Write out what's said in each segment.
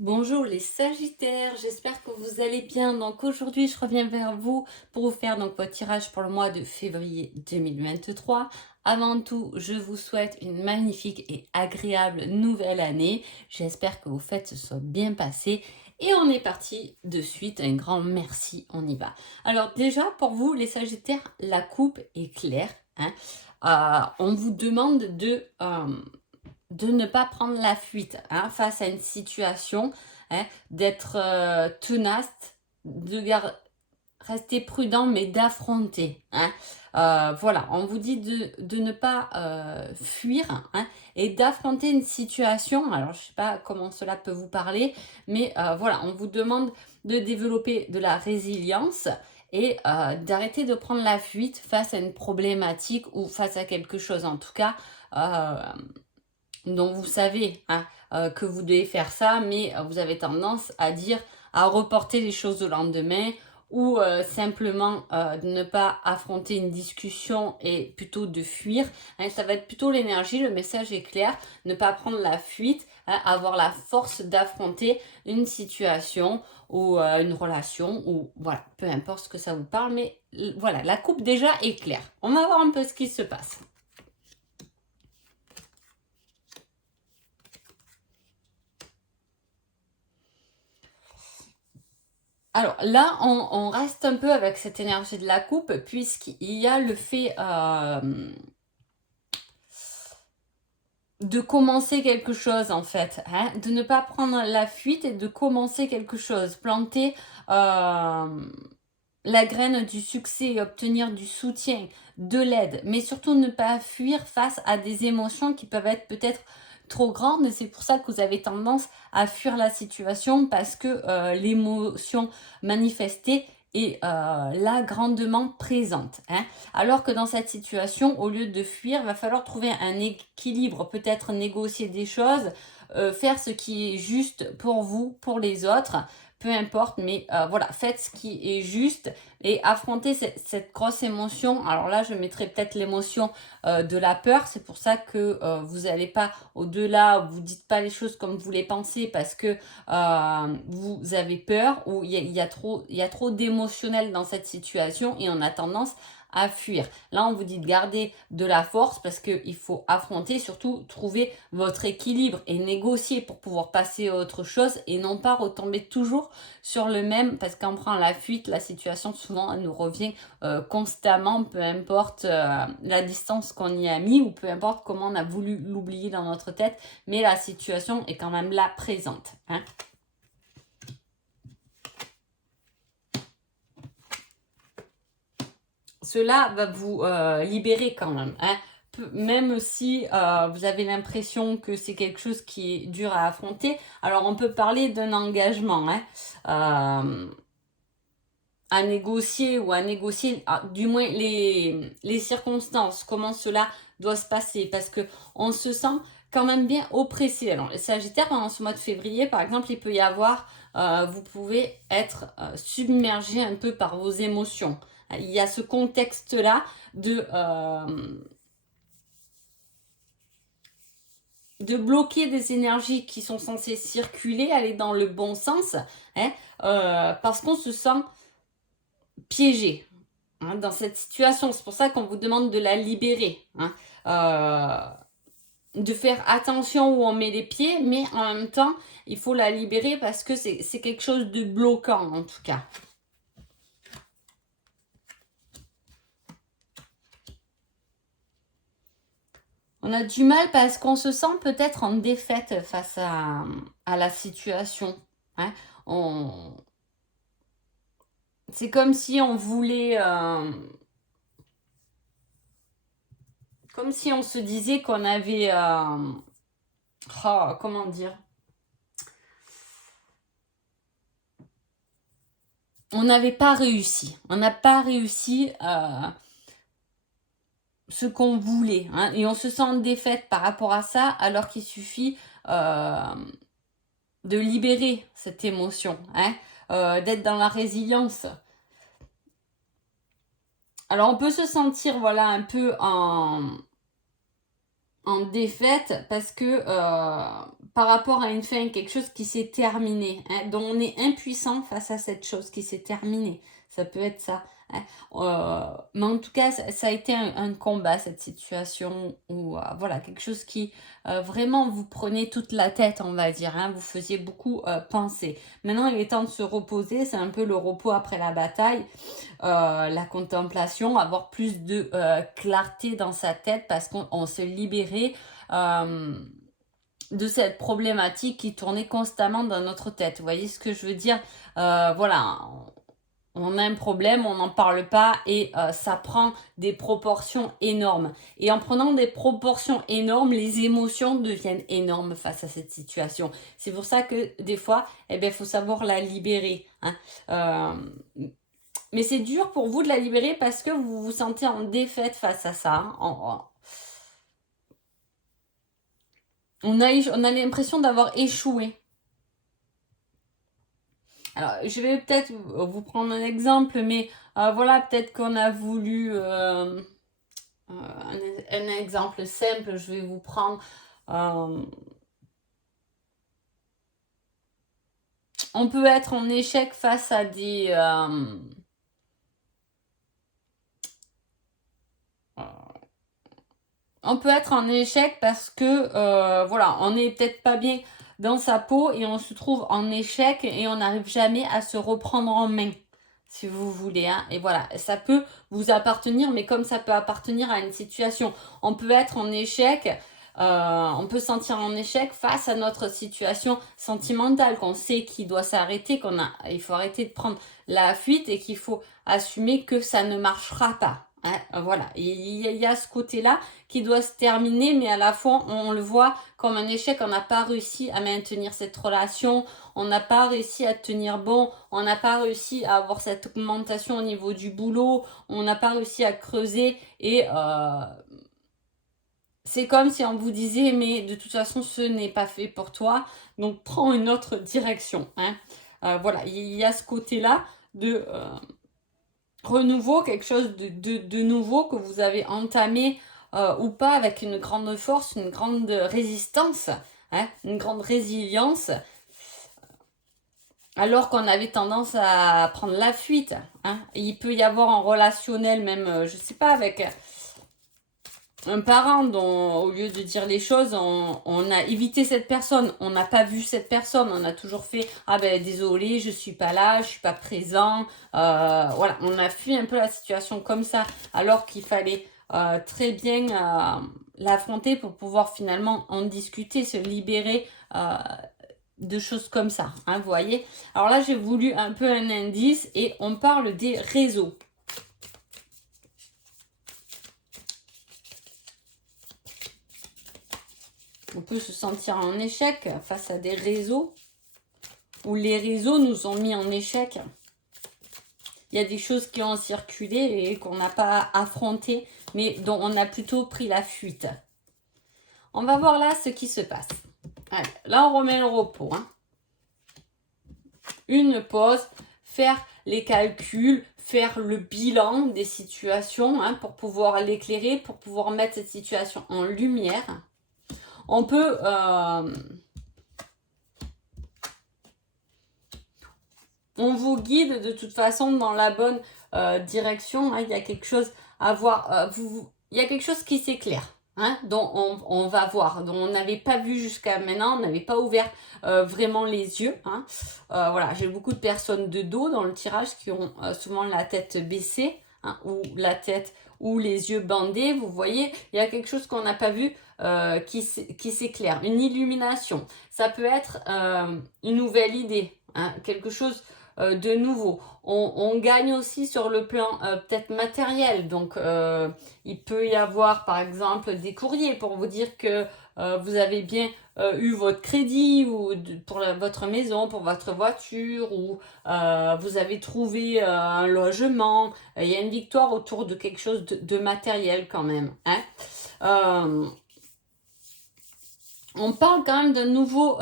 Bonjour les Sagittaires, j'espère que vous allez bien. Donc aujourd'hui, je reviens vers vous pour vous faire donc votre tirage pour le mois de février 2023. Avant tout, je vous souhaite une magnifique et agréable nouvelle année. J'espère que vos fêtes se sont bien passées. Et on est parti de suite. Un grand merci, on y va. Alors déjà, pour vous les Sagittaires, la coupe est claire, hein. On vous demande de ne pas prendre la fuite, hein, face à une situation, hein, d'être tenace, rester prudent, mais d'affronter, hein. Voilà, on vous dit de ne pas fuir, hein, et d'affronter une situation. Alors, je ne sais pas comment cela peut vous parler, mais voilà, on vous demande de développer de la résilience et d'arrêter de prendre la fuite face à une problématique ou face à quelque chose. En tout cas, euh, dont vous savez, hein, que vous devez faire ça, mais vous avez tendance à dire, à reporter les choses au lendemain ou simplement de ne pas affronter une discussion et plutôt de fuir, hein. Ça va être plutôt l'énergie, le message est clair, ne pas prendre la fuite, hein, avoir la force d'affronter une situation ou une relation ou voilà, peu importe ce que ça vous parle, mais voilà, la coupe déjà est claire. On va voir un peu ce qui se passe. Alors là, on reste un peu avec cette énergie de la coupe, puisqu'il y a le fait de commencer quelque chose, en fait, hein, de ne pas prendre la fuite et de commencer quelque chose, planter la graine du succès et obtenir du soutien, de l'aide, mais surtout ne pas fuir face à des émotions qui peuvent être peut-être trop grandes, et c'est pour ça que vous avez tendance à fuir la situation, parce que l'émotion manifestée est là grandement présente, hein. Alors que dans cette situation, au lieu de fuir, il va falloir trouver un équilibre, peut-être négocier des choses, faire ce qui est juste pour vous, pour les autres, peu importe, mais voilà, faites ce qui est juste et affrontez cette grosse émotion. Alors là, je mettrai peut-être l'émotion de la peur. C'est pour ça que vous n'allez pas au-delà, vous dites pas les choses comme vous les pensez parce que vous avez peur ou il y a trop d'émotionnel dans cette situation et on a tendance à fuir. Là, on vous dit de garder de la force parce qu'il faut affronter, surtout trouver votre équilibre et négocier pour pouvoir passer à autre chose et non pas retomber toujours sur le même, parce qu'on prend la fuite, la situation souvent elle nous revient constamment, peu importe la distance qu'on y a mis ou peu importe comment on a voulu l'oublier dans notre tête, mais la situation est quand même là présente, hein. Cela va vous libérer quand même, hein. Même si vous avez l'impression que c'est quelque chose qui est dur à affronter, alors on peut parler d'un engagement, hein, à négocier ou à négocier, du moins les circonstances, comment cela doit se passer, parce que on se sent quand même bien oppressé. Alors, les Sagittaires, pendant ce mois de février, par exemple, il peut y avoir, vous pouvez être submergé un peu par vos émotions. Il y a ce contexte-là de bloquer des énergies qui sont censées circuler, aller dans le bon sens, hein, parce qu'on se sent piégé, hein, dans cette situation. C'est pour ça qu'on vous demande de la libérer, hein. De faire attention où on met les pieds, mais en même temps, il faut la libérer parce que c'est quelque chose de bloquant, en tout cas. On a du mal parce qu'on se sent peut-être en défaite face à la situation, hein. On... C'est comme si on voulait... comme si on se disait qu'on avait... oh, comment dire, on n'avait pas réussi. On n'a pas réussi ce qu'on voulait, hein, et on se sent en défaite par rapport à ça, alors qu'il suffit de libérer cette émotion, hein, d'être dans la résilience. Alors on peut se sentir voilà un peu en défaite parce que par rapport à une fin, quelque chose qui s'est terminé, hein, dont on est impuissant face à cette chose qui s'est terminée. Ça peut être ça. Hein. Mais en tout cas, ça a été un combat, cette situation, où voilà, quelque chose qui vraiment vous prenait toute la tête, on va dire. Hein, vous faisiez beaucoup penser. Maintenant, il est temps de se reposer. C'est un peu le repos après la bataille. La contemplation, avoir plus de clarté dans sa tête parce qu'on s'est libéré de cette problématique qui tournait constamment dans notre tête. Vous voyez ce que je veux dire? Voilà, on a un problème, on n'en parle pas et ça prend des proportions énormes. Et en prenant des proportions énormes, les émotions deviennent énormes face à cette situation. C'est pour ça que des fois, il faut savoir la libérer. Hein. Mais c'est dur pour vous de la libérer parce que vous vous sentez en défaite face à ça. Hein. On a l'impression d'avoir échoué. Alors, je vais peut-être vous prendre un exemple, mais voilà, peut-être qu'on a voulu un exemple simple. Je vais vous prendre. On peut être en échec face à des. On peut être en échec parce que, voilà, on n'est peut-être pas bien dans sa peau et on se trouve en échec et on n'arrive jamais à se reprendre en main, si vous voulez. Hein. Et voilà, ça peut vous appartenir, mais comme ça peut appartenir à une situation. On peut être en échec, on peut se sentir en échec face à notre situation sentimentale, qu'on sait qu'il doit s'arrêter, il faut arrêter de prendre la fuite et qu'il faut assumer que ça ne marchera pas. Hein, voilà, il y a ce côté-là qui doit se terminer, mais à la fois on le voit comme un échec. On n'a pas réussi à maintenir cette relation, on n'a pas réussi à tenir bon, on n'a pas réussi à avoir cette augmentation au niveau du boulot, on n'a pas réussi à creuser et c'est comme si on vous disait mais de toute façon ce n'est pas fait pour toi, donc prends une autre direction. Hein. Voilà, il y a ce côté-là de renouveau, quelque chose de nouveau que vous avez entamé ou pas avec une grande force, une grande résistance, hein, une grande résilience, alors qu'on avait tendance à prendre la fuite. Hein. Il peut y avoir en relationnel même, je sais pas, avec un parent dont, au lieu de dire les choses, on a évité cette personne, on n'a pas vu cette personne, on a toujours fait « Ah ben désolé, je suis pas là, je suis pas présent. » Voilà, on a fui un peu la situation comme ça, alors qu'il fallait très bien l'affronter pour pouvoir finalement en discuter, se libérer de choses comme ça, hein, vous voyez. Alors là, j'ai voulu un peu un indice et on parle des réseaux. On peut se sentir en échec face à des réseaux où les réseaux nous ont mis en échec. Il y a des choses qui ont circulé et qu'on n'a pas affrontées, mais dont on a plutôt pris la fuite. On va voir là ce qui se passe. Allez, là, on remet le repos. Hein. Une pause, faire les calculs, faire le bilan des situations hein, pour pouvoir l'éclairer, pour pouvoir mettre cette situation en lumière. On peut on vous guide de toute façon dans la bonne direction. Hein. Il y a quelque chose à voir. Il y a quelque chose qui s'éclaire. Hein, dont on va voir, dont on n'avait pas vu jusqu'à maintenant, on n'avait pas ouvert vraiment les yeux. Hein. Voilà, j'ai beaucoup de personnes de dos dans le tirage qui ont souvent la tête baissée hein, ou la tête ou les yeux bandés. Vous voyez, il y a quelque chose qu'on n'a pas vu qui s'éclaire, une illumination. Ça peut être une nouvelle idée, hein, quelque chose de nouveau. On gagne aussi sur le plan peut-être matériel. Donc, il peut y avoir, par exemple, des courriers pour vous dire que vous avez bien eu votre crédit ou pour votre maison, pour votre voiture, ou vous avez trouvé un logement. Il y a une victoire autour de quelque chose de matériel quand même. Hein. On parle quand même d'un nouveau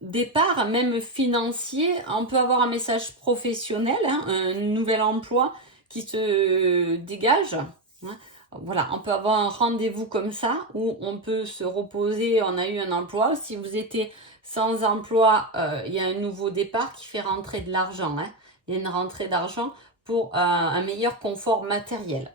départ, même financier. On peut avoir un message professionnel, hein, un nouvel emploi qui se dégage. Hein. voilà, on peut avoir un rendez-vous comme ça, où on peut se reposer, on a eu un emploi. Si vous étiez sans emploi, il y a un nouveau départ qui fait rentrer de l'argent, hein. Il y a une rentrée d'argent pour un meilleur confort matériel.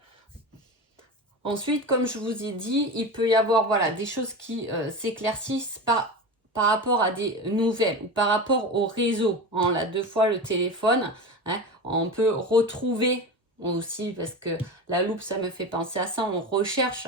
Ensuite, comme je vous ai dit, il peut y avoir voilà, des choses qui s'éclaircissent par rapport à des nouvelles ou par rapport au réseau. On l'a 2 fois le téléphone, hein. On peut retrouver aussi, parce que la loupe, ça me fait penser à ça, on recherche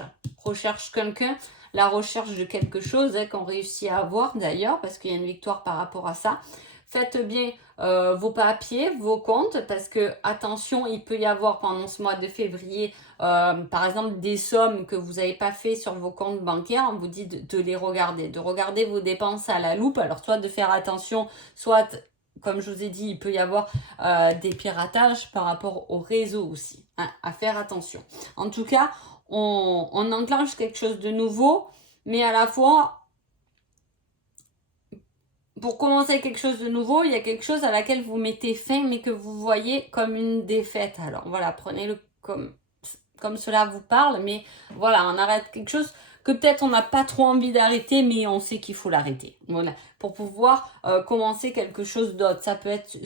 quelqu'un, la recherche de quelque chose, hein, qu'on réussit à avoir d'ailleurs, parce qu'il y a une victoire par rapport à ça. Faites bien vos papiers, vos comptes, parce que attention, il peut y avoir pendant ce mois de février, par exemple, des sommes que vous n'avez pas fait sur vos comptes bancaires. On vous dit de les regarder, de regarder vos dépenses à la loupe. Alors, soit de faire attention, soit, comme je vous ai dit, il peut y avoir des piratages par rapport au réseau aussi, hein, à faire attention. En tout cas, on enclenche quelque chose de nouveau, mais à la fois, pour commencer quelque chose de nouveau, il y a quelque chose à laquelle vous mettez fin, mais que vous voyez comme une défaite. Alors voilà, prenez-le comme cela vous parle, mais voilà, on arrête quelque chose que peut-être on n'a pas trop envie d'arrêter, mais on sait qu'il faut l'arrêter. Voilà, pour pouvoir commencer quelque chose d'autre. Ça peut être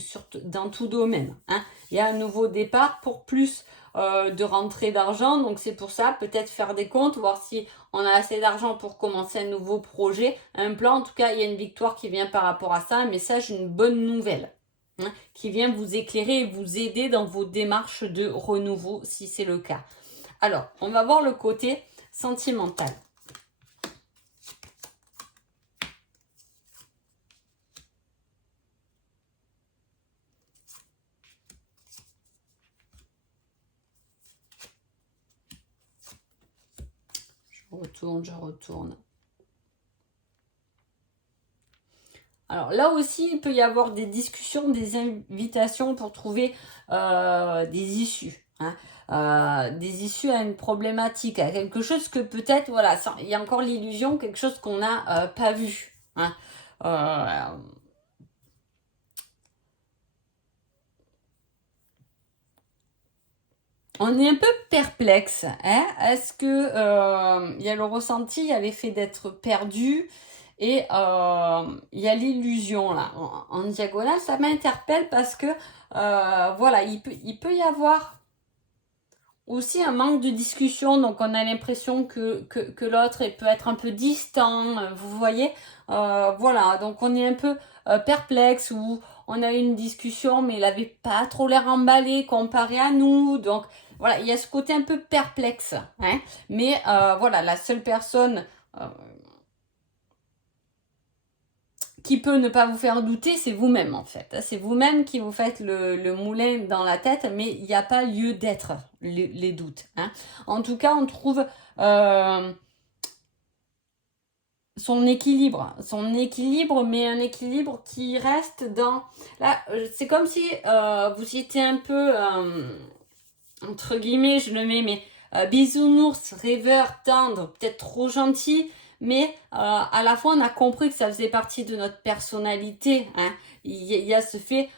dans tout domaine, hein. Il y a un nouveau départ pour plus de rentrée d'argent, donc c'est pour ça, peut-être faire des comptes, voir si on a assez d'argent pour commencer un nouveau projet, un plan. En tout cas, il y a une victoire qui vient par rapport à ça, un message, une bonne nouvelle, hein, qui vient vous éclairer et vous aider dans vos démarches de renouveau, si c'est le cas. Alors, on va voir le côté sentimental. Je retourne. Alors là aussi, il peut y avoir des discussions, des invitations pour trouver des issues, hein. Des issues à une problématique, à quelque chose que peut-être, voilà, il y a encore l'illusion, quelque chose qu'on n'a pas vu, hein. On est un peu perplexe, hein. Est-ce que il y a le ressenti, il y a l'effet d'être perdu et il y a l'illusion là en diagonale. Ça m'interpelle parce que voilà, il peut y avoir aussi un manque de discussion, donc on a l'impression que l'autre peut être un peu distant, vous voyez. Voilà, donc on est un peu perplexe, ou on a eu une discussion mais il avait pas trop l'air emballé comparé à nous, donc voilà, il y a ce côté un peu perplexe, hein. Mais voilà, la seule personne qui peut ne pas vous faire douter, c'est vous-même en fait. C'est vous-même qui vous faites le moulin dans la tête, mais il n'y a pas lieu d'être les doutes, hein. En tout cas, on trouve son équilibre, mais un équilibre qui reste dans... Là, c'est comme si vous étiez un peu, entre guillemets, je le mets, mais bisounours, rêveur, tendre, peut-être trop gentil, mais à la fois on a compris que ça faisait partie de notre personnalité, hein. Il y a ce fait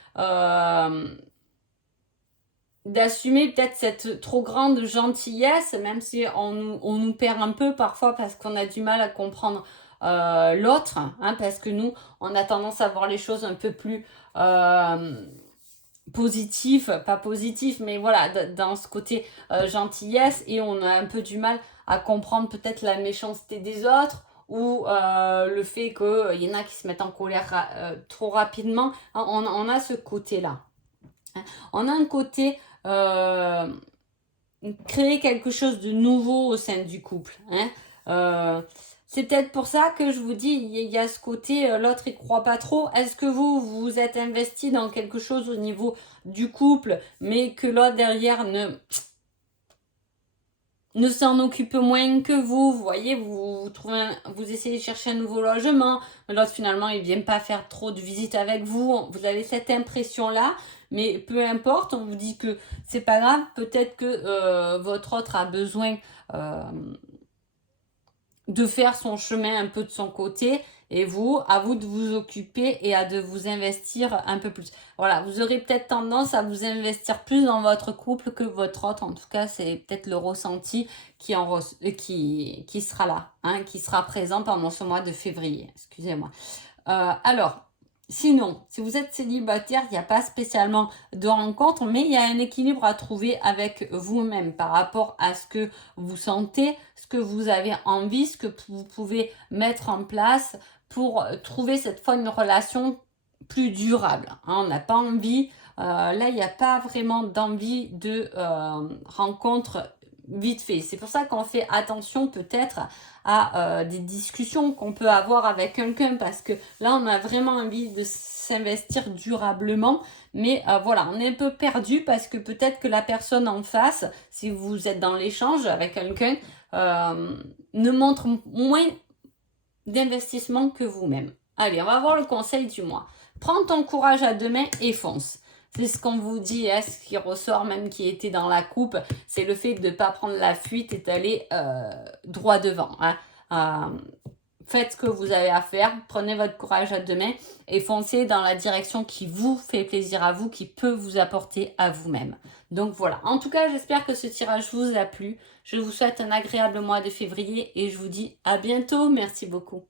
d'assumer peut-être cette trop grande gentillesse, même si on nous perd un peu parfois parce qu'on a du mal à comprendre l'autre, hein, parce que nous, on a tendance à voir les choses un peu plus positif, pas positif, mais voilà, dans ce côté gentillesse, et on a un peu du mal à comprendre peut-être la méchanceté des autres, ou le fait qu'il y en a qui se mettent en colère trop rapidement. On a ce côté-là. On a un côté créer quelque chose de nouveau au sein du couple, hein. C'est peut-être pour ça que je vous dis, il y a ce côté, l'autre il croit pas trop. Est-ce que vous vous êtes investi dans quelque chose au niveau du couple, mais que l'autre derrière ne s'en occupe moins que vous? Vous voyez, vous essayez de chercher un nouveau logement, mais l'autre finalement il vient pas faire trop de visites avec vous. Vous avez cette impression-là, mais peu importe, on vous dit que c'est pas grave. Peut-être que votre autre a besoin de faire son chemin un peu de son côté, Et vous, à vous de vous occuper et à de vous investir un peu plus. Voilà, vous aurez peut-être tendance à vous investir plus dans votre couple que votre autre. En tout cas, c'est peut-être le ressenti qui sera là, hein, qui sera présent pendant ce mois de février. Excusez-moi. Alors, sinon, si vous êtes célibataire, il n'y a pas spécialement de rencontre, mais il y a un équilibre à trouver avec vous-même par rapport à ce que vous sentez, ce que vous avez envie, ce que vous pouvez mettre en place pour trouver cette fois une relation plus durable, hein. On n'a pas envie, là, il n'y a pas vraiment d'envie de rencontre vite fait. C'est pour ça qu'on fait attention peut-être à des discussions qu'on peut avoir avec quelqu'un, parce que là, on a vraiment envie de s'investir durablement, mais voilà, on est un peu perdu parce que peut-être que la personne en face, si vous êtes dans l'échange avec quelqu'un, ne montre moins d'investissement que vous-même. Allez, on va voir le conseil du mois. Prends ton courage à deux mains et fonce. C'est ce qu'on vous dit, hein, ce qui ressort même qui était dans la coupe, c'est le fait de ne pas prendre la fuite et d'aller droit devant, hein. Faites ce que vous avez à faire, prenez votre courage à deux mains et foncez dans la direction qui vous fait plaisir à vous, qui peut vous apporter à vous-même. Donc voilà, en tout cas, j'espère que ce tirage vous a plu. Je vous souhaite un agréable mois de février et je vous dis à bientôt. Merci beaucoup.